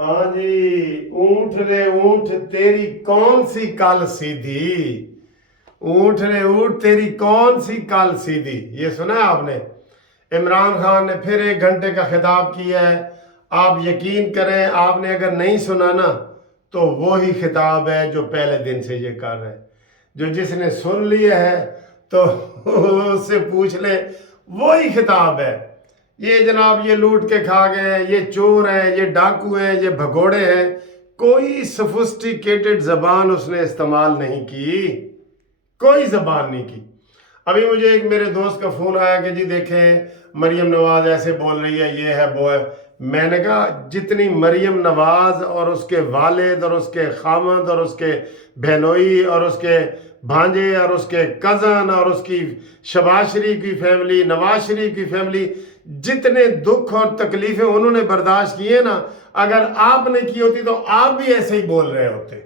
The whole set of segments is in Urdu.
ہاں جی، اونٹ رے اونٹ تیری کون سی کال سیدھی، اونٹ رے اونٹ تیری کون سی کال سیدھی، یہ سنا ہے آپ نے؟ عمران خان نے پھر 1 گھنٹے کا خطاب کیا ہے۔ آپ یقین کریں، آپ نے اگر نہیں سنا نا تو وہی خطاب ہے جو پہلے دن سے یہ کر رہے ہیں۔ جو جس نے سن لیا ہے تو اس سے پوچھ لے، وہی خطاب ہے۔ یہ جناب یہ لوٹ کے کھا گئے ہیں، یہ چور ہیں، یہ ڈاکو ہیں، یہ بھگوڑے ہیں۔ کوئی سفسٹیکیٹڈ زبان اس نے استعمال نہیں کی، کوئی زبان نہیں کی۔ ابھی مجھے ایک میرے دوست کا فون آیا کہ جی دیکھیں مریم نواز ایسے بول رہی ہے، یہ ہے وہ ہے۔ میں نے کہا جتنی مریم نواز اور اس کے والد اور اس کے خامد اور اس کے بہنوئی اور اس کے بھانجے اور اس کے کزن اور اس کی شہباز شریف کی فیملی، نواز شریف کی فیملی، جتنے دکھ اور تکلیفیں انہوں نے برداشت کیے نا، اگر آپ نے کی ہوتی تو آپ بھی ایسے ہی بول رہے ہوتے۔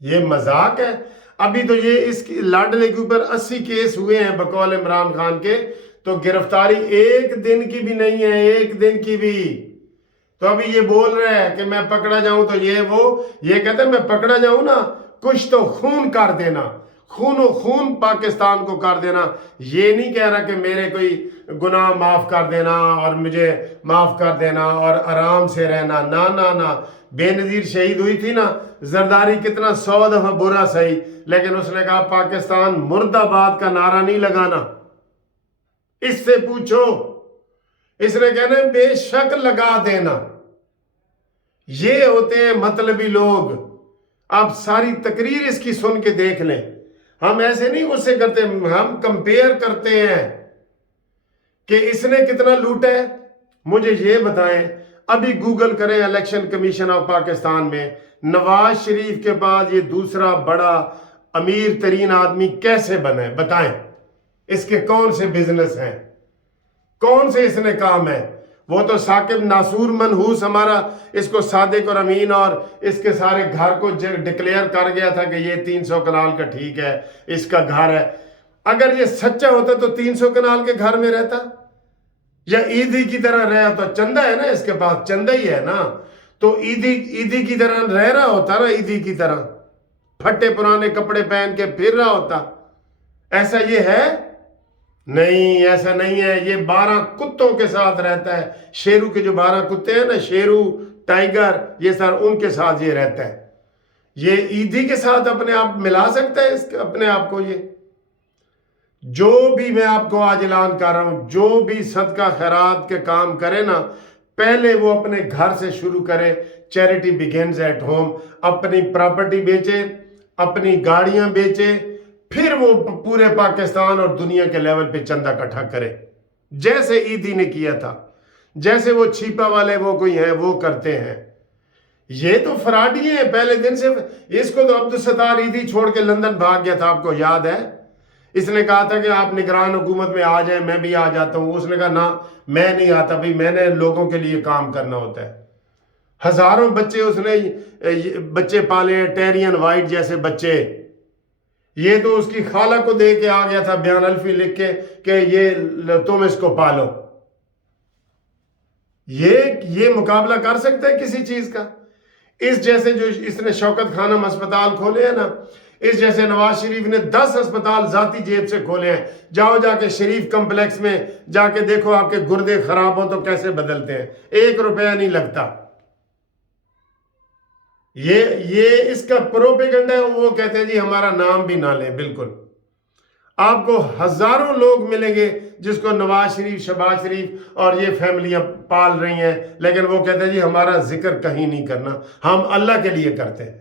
یہ مذاق ہے؟ ابھی تو یہ اس کی لاڈلے کے اوپر 80 کیس ہوئے ہیں بقول عمران خان کے، تو گرفتاری 1 دن کی بھی نہیں ہے، 1 دن کی بھی۔ تو ابھی یہ بول رہے ہیں کہ میں پکڑا جاؤں تو یہ کہتے ہیں میں پکڑا جاؤں نا، کچھ تو خون کر دینا، خون و خون پاکستان کو کر دینا۔ یہ نہیں کہہ رہا کہ میرے کوئی گناہ معاف کر دینا اور مجھے معاف کر دینا اور آرام سے رہنا، نہ۔ بے نظیر شہید ہوئی تھی نا، زرداری کتنا 100 دفعہ برا صحیح، لیکن اس نے کہا پاکستان مرد آباد کا نعرہ نہیں لگانا۔ اس سے پوچھو، اس نے کہنا بے شک لگا دینا۔ یہ ہوتے ہیں مطلبی لوگ۔ آپ ساری تقریر اس کی سن کے دیکھ لیں۔ ہم ایسے نہیں غصے کرتے، ہم کمپیئر کرتے ہیں کہ اس نے کتنا لوٹا ہے۔ مجھے یہ بتائیں، ابھی گوگل کریں الیکشن کمیشن آف پاکستان میں نواز شریف کے بعد یہ دوسرا بڑا امیر ترین آدمی کیسے بنا ہے، بتائیں۔ اس کے کون سے بزنس ہیں، کون سے اس نے کام ہے؟ وہ تو ثاقب ناصور منحوس ہمارا اس کو صادق اور امین اور اس کے سارے گھر کو ڈکلیئر کر گیا تھا کہ یہ 300 کنال کا ٹھیک ہے، اس کا گھر ہے۔ اگر یہ سچا ہوتا تو 300 کنال کے گھر میں رہتا، یا عیدی کی طرح رہا؟ تو چندہ ہے نا، اس کے پاس چندہ ہی ہے نا، تو عیدی کی طرح رہ رہا ہوتا نا، عیدی کی طرح پھٹے پرانے کپڑے پہن کے پھر رہا ہوتا۔ ایسا یہ ہے؟ نہیں، ایسا نہیں ہے۔ یہ 12 کتوں کے ساتھ رہتا ہے، شیرو کے جو 12 کتے ہیں نا، شیرو، ٹائیگر، یہ سر ان کے ساتھ یہ رہتا ہے۔ یہ عیدی کے ساتھ اپنے آپ ملا سکتا ہے اپنے آپ کو؟ یہ جو بھی میں آپ کو آج اعلان کر رہا ہوں، جو بھی صدقہ خیرات کے کام کرے نا، پہلے وہ اپنے گھر سے شروع کرے۔ Charity begins at home. اپنی پراپرٹی بیچے، اپنی گاڑیاں بیچے، پھر وہ پورے پاکستان اور دنیا کے لیول پہ چندہ اکٹھا کرے، جیسے عیدی نے کیا تھا، جیسے وہ چھیپا والے وہ کوئی ہیں وہ کرتے ہیں۔ یہ تو فراڈی ہیں پہلے دن سے۔ اس کو تو عبدالستار عیدی چھوڑ کے لندن بھاگ گیا تھا، آپ کو یاد ہے؟ اس نے کہا تھا کہ آپ نگران حکومت میں آ جائیں، میں بھی آ جاتا ہوں۔ اس نے کہا نہ، میں نہیں آتا بھائی، میں نے لوگوں کے لیے کام کرنا ہوتا ہے۔ ہزاروں بچے اس نے بچے پالے ہیں، ٹیرین وائٹ جیسے بچے۔ یہ تو اس کی خالہ کو دے کے آ گیا تھا بیان الفی لکھ کے کہ یہ تم اس کو پالو۔ یہ مقابلہ کر سکتا ہے کسی چیز کا؟ اس جیسے جو اس نے شوکت خانم ہسپتال کھولے ہیں نا، اس جیسے نواز شریف نے 10 ہسپتال ذاتی جیب سے کھولے ہیں۔ جا کے شریف کمپلیکس میں جا کے دیکھو، آپ کے گردے خراب ہو تو کیسے بدلتے ہیں، 1 روپیہ نہیں لگتا۔ یہ اس کا پروپیگنڈا ہے۔ وہ کہتے ہیں جی ہمارا نام بھی نہ لیں۔ بالکل، آپ کو ہزاروں لوگ ملیں گے جس کو نواز شریف، شہباز شریف اور یہ فیملیاں پال رہی ہیں، لیکن وہ کہتے ہیں جی ہمارا ذکر کہیں نہیں کرنا، ہم اللہ کے لیے کرتے ہیں۔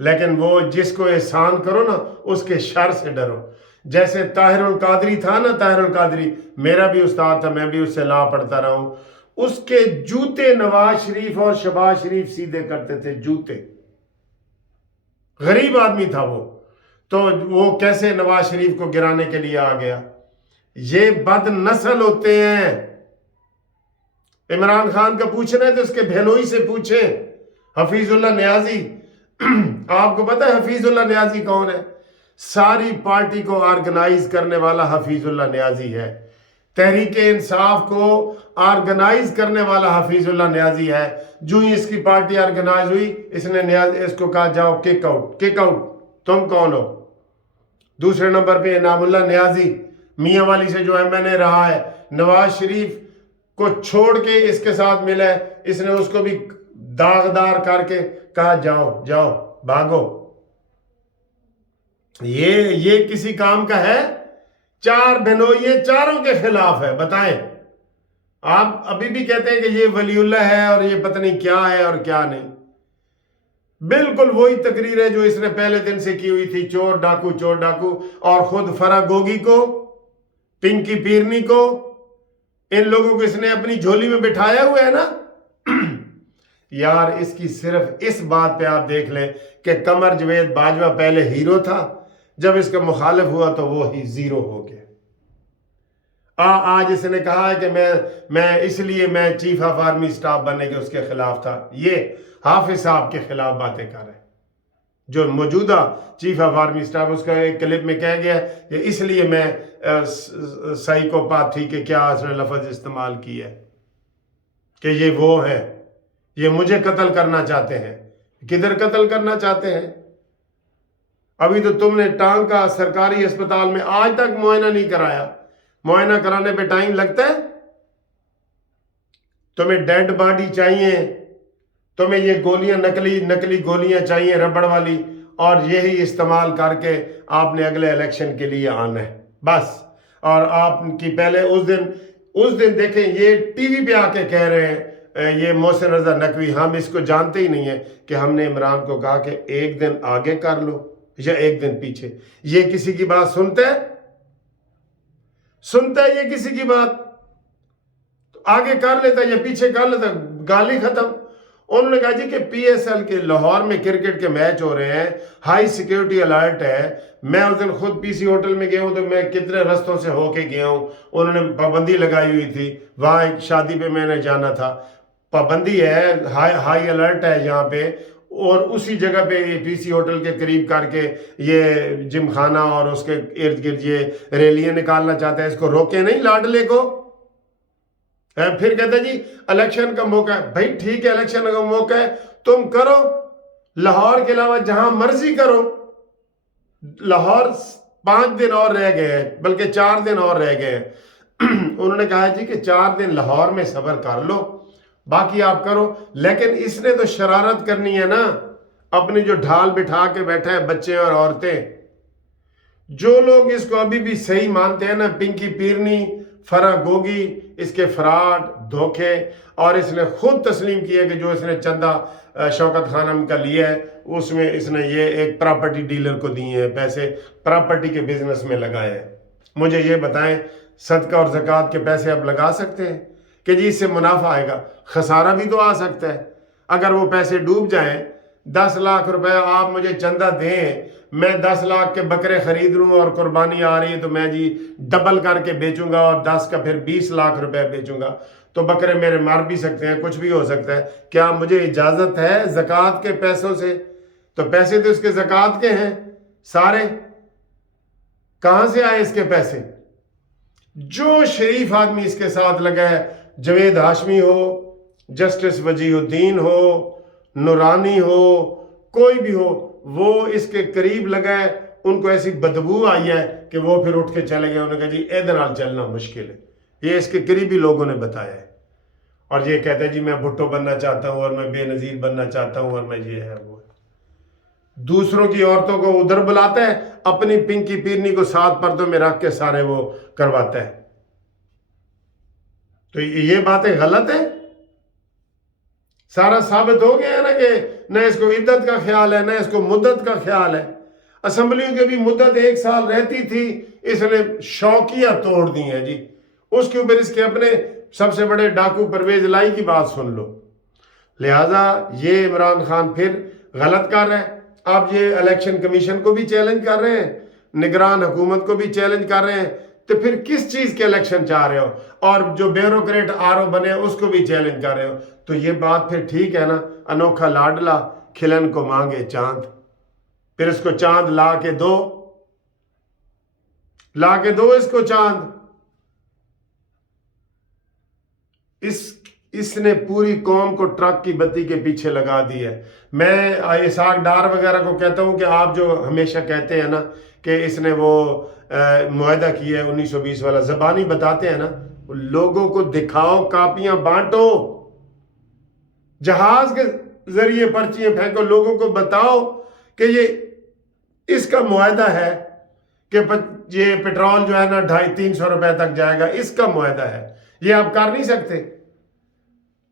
لیکن وہ جس کو احسان کرو نا، اس کے شر سے ڈرو۔ جیسے طاہر القادری تھا نا، طاہر القادری میرا بھی استاد تھا، میں بھی اس سے لا پڑھتا رہا ہوں۔ اس کے جوتے نواز شریف اور شہباز شریف سیدھے کرتے تھے، جوتے۔ غریب آدمی تھا وہ، تو وہ کیسے نواز شریف کو گرانے کے لیے آ گیا؟ یہ بد نسل ہوتے ہیں۔ عمران خان کا پوچھنا ہے تو اس کے بہنوئی سے پوچھیں، حفیظ اللہ نیازی۔ آپ کو پتہ ہے حفیظ اللہ نیازی کون ہے؟ ساری پارٹی کو آرگنائز کرنے والا حفیظ اللہ نیازی ہے۔ تحریک انصاف کو آرگنائز کرنے والا حفیظ اللہ نیازی ہے. جو ہی اس کی پارٹی آرگنائز ہوئی اس نے اس کو کہا جاؤ کک آؤٹ. تم کون ہو؟ دوسرے نمبر پہ انعام اللہ نیازی میاں والی سے جو ایم این اے رہا ہے، نواز شریف کو چھوڑ کے اس کے ساتھ ملا ہے، اس نے اس کو بھی داغدار کر کے کہا جاؤ بھاگو. یہ کسی کام کا ہے؟ 4 بہنوئی چاروں کے خلاف ہے. بتائیں، آپ ابھی بھی کہتے ہیں کہ یہ ولی اللہ ہے اور یہ پتہ نہیں کیا ہے اور کیا نہیں. بالکل وہی تقریر ہے جو اس نے پہلے دن سے کی ہوئی تھی، چور ڈاکو. اور خود فرا گوگی کو، پنکی پیرنی کو، ان لوگوں کو اس نے اپنی جھولی میں بٹھایا ہوا ہے نا. یار اس کی صرف اس بات پہ آپ دیکھ لیں کہ قمر جاوید باجوہ پہلے ہیرو تھا، جب اس کا مخالف ہوا تو وہ ہی زیرو ہو گیا. آج اس نے کہا ہے کہ میں اس لیے میں چیف آف آرمی سٹاف بننے کے اس کے خلاف تھا. یہ حافظ صاحب کے خلاف باتیں کر رہے ہیں. جو موجودہ چیف آف آرمی سٹاف، اس کا ایک کلپ میں کہہ گیا کہ اس لیے میں سائیکوپیتھ تھی، کہ کیا اس نے لفظ استعمال کی ہے کہ یہ وہ ہے، یہ مجھے قتل کرنا چاہتے ہیں. کدھر قتل کرنا چاہتے ہیں؟ ابھی تو تم نے ٹانگ کا سرکاری اسپتال میں آج تک معائنہ نہیں کرایا. معائنہ کرانے پہ ٹائم لگتا ہے؟ تمہیں ڈیڈ باڈی چاہیے، تمہیں یہ گولیاں نکلی گولیاں چاہیے ربڑ والی، اور یہی استعمال کر کے آپ نے اگلے الیکشن کے لیے آنا ہے بس. اور آپ کی پہلے اس دن دیکھیں، یہ ٹی وی پہ آ کے کہہ رہے ہیں یہ محسن رضا نقوی، ہم اس کو جانتے ہی نہیں ہیں کہ ہم نے عمران کو کہا کہ ایک دن آگے کر لو یا ایک دن پیچھے. یہ کسی کی بات سنتا ہے یہ کسی کی بات؟ آگے کر لیتا یا پیچھے کر لیتا، گالی ختم. انہوں نے کہا جی کہ پی ایس ایل کے لاہور میں کرکٹ کے میچ ہو رہے ہیں، ہائی سیکیورٹی الرٹ ہے. میں اس دن خود پی سی ہوٹل میں گیا ہوں تو میں کتنے رستوں سے ہو کے گیا ہوں. انہوں نے پابندی لگائی ہوئی تھی، وہاں ایک شادی پہ میں نے جانا تھا، پابندی ہے، ہائی الرٹ ہے یہاں پہ. اور اسی جگہ پہ پی سی ہوٹل کے قریب کر کے یہ جم خانہ اور اس کے ارد گرد یہ ریلیاں نکالنا چاہتا ہے. اس کو روکے نہیں لاڈلے کو. پھر کہتا ہے جی الیکشن کا موقع ہے. بھائی ٹھیک ہے، الیکشن کا موقع ہے، تم کرو، لاہور کے علاوہ جہاں مرضی کرو. لاہور 5 دن اور رہ گئے ہیں، بلکہ 4 دن اور رہ گئے ہیں. انہوں نے کہا جی کہ 4 دن لاہور میں صبر کر لو، باقی آپ کرو. لیکن اس نے تو شرارت کرنی ہے نا، اپنی جو ڈھال بٹھا کے بیٹھا ہے بچے اور عورتیں. جو لوگ اس کو ابھی بھی صحیح مانتے ہیں نا، پنکی پیرنی، فرا گوگی، اس کے فراڈ دھوکے، اور اس نے خود تسلیم کیا کہ جو اس نے چندہ شوکت خانم کا لیا ہے اس میں اس نے یہ ایک پراپرٹی ڈیلر کو دیے ہیں پیسے، پراپرٹی کے بزنس میں لگائے ہیں. مجھے یہ بتائیں، صدقہ اور زکوٰۃ کے پیسے آپ لگا سکتے ہیں کہ جی اس سے منافع آئے گا؟ خسارہ بھی تو آ سکتا ہے. اگر وہ پیسے ڈوب جائیں، 10 لاکھ روپے آپ مجھے چندہ دیں، میں 10 لاکھ کے بکرے خرید لوں اور قربانی آ رہی ہے تو میں جی ڈبل کر کے بیچوں گا اور 10 کا پھر 20 لاکھ روپے بیچوں گا، تو بکرے میرے مر بھی سکتے ہیں، کچھ بھی ہو سکتا ہے. کیا مجھے اجازت ہے زکوٰۃ کے پیسوں سے؟ تو پیسے تو اس کے زکوٰۃ کے ہیں سارے. کہاں سے آئے اس کے پیسے؟ جو شریف آدمی اس کے ساتھ لگا ہے، جاوید ہاشمی ہو، جسٹس وجیہ الدین ہو، نورانی ہو، کوئی بھی ہو، وہ اس کے قریب لگا ہے، ان کو ایسی بدبو آئی ہے کہ وہ پھر اٹھ کے چلے گئے. انہوں نے کہا جی ادھر نال چلنا مشکل ہے. یہ اس کے قریبی لوگوں نے بتایا ہے. اور یہ کہتا ہے جی میں بھٹو بننا چاہتا ہوں اور میں بے نظیر بننا چاہتا ہوں اور میں یہ ہے وہ ہے. دوسروں کی عورتوں کو ادھر بلاتا ہے، اپنی پنکی پیرنی کو 7 پردوں میں رکھ کے سارے وہ کرواتا ہے. تو یہ باتیں غلط ہیں. سارا ثابت ہو گیا ہے نا کہ نہ اس کو عدت کا خیال ہے، نہ اس کو مدت کا خیال ہے. اسمبلیوں کے بھی مدت 1 سال رہتی تھی، اس نے شوقیہ توڑ دی ہیں جی. اس کے اوپر اس کے اپنے سب سے بڑے ڈاکو پرویز الہی کی بات سن لو. لہٰذا یہ عمران خان پھر غلط کر رہے ہیں. آپ یہ الیکشن کمیشن کو بھی چیلنج کر رہے ہیں، نگران حکومت کو بھی چیلنج کر رہے ہیں، تو پھر کس چیز کے الیکشن چاہ رہے ہو؟ اور جو بیوروکریٹ آر او بنے اس کو بھی چیلنج کر رہے ہو. تو یہ بات پھر ٹھیک ہے نا؟ انوکھا لاڈلا کھلن کو مانگے چاند. پھر اس کو چاند لا کے دو اس کو چاند. اس نے پوری قوم کو ٹرک کی بتی کے پیچھے لگا دی ہے. میں اسحاق ڈار وغیرہ کو کہتا ہوں کہ آپ جو ہمیشہ کہتے ہیں نا کہ اس نے وہ معاہدہ کیا ہے 1920 والا، زبانی بتاتے ہیں نا، لوگوں کو دکھاؤ، کاپیاں بانٹو، جہاز کے ذریعے پرچیاں پھینکو، لوگوں کو بتاؤ کہ یہ اس کا معاہدہ ہے کہ یہ پیٹرول جو ہے نا 250-300 روپے تک جائے گا، اس کا معاہدہ ہے. یہ آپ کر نہیں سکتے.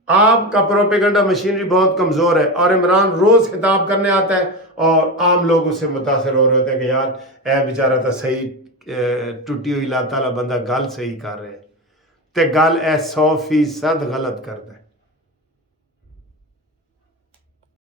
آپ کا پروپیگنڈا مشینری بہت کمزور ہے، اور عمران روز خطاب کرنے آتا ہے اور عام لوگ اس سے متاثر ہو رہے ہوتے ہیں کہ یار اے بیچارہ تھا صحیح ٹوٹی ہوئی اللہ تعالیٰ بندہ گل صحیح کر رہے ہیں، تے گل اے 100% غلط کرتا ہے.